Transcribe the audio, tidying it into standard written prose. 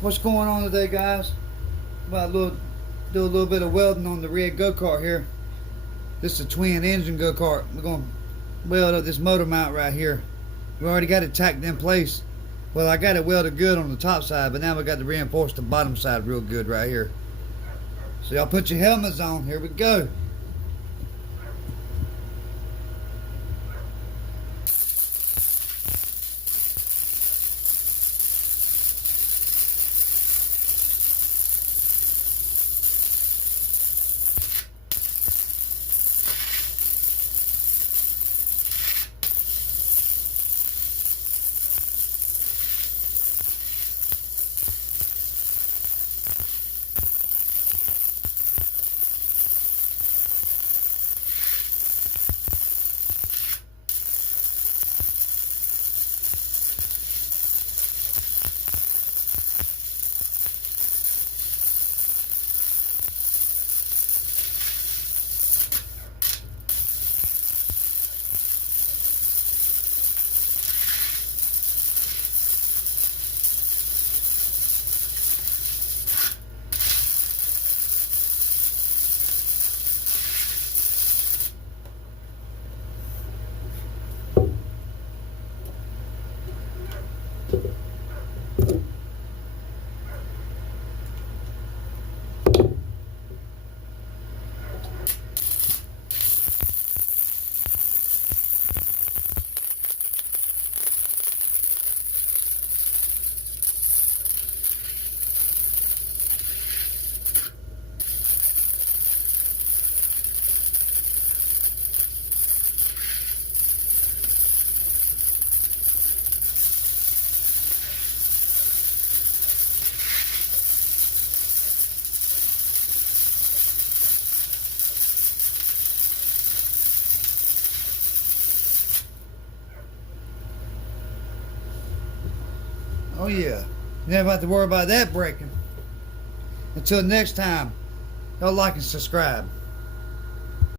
What's going on today, guys? About do a little bit of welding on the red go-kart here. This is a twin engine go-kart. We're going to weld up this motor mount right here. We already got it tacked in place. Well, I got it welded good on the top side, but now we got to reinforce the bottom side real good right here. So y'all put your helmets on. Here we go. Oh yeah, never have to worry about that breaking. Until next time, y'all like and subscribe.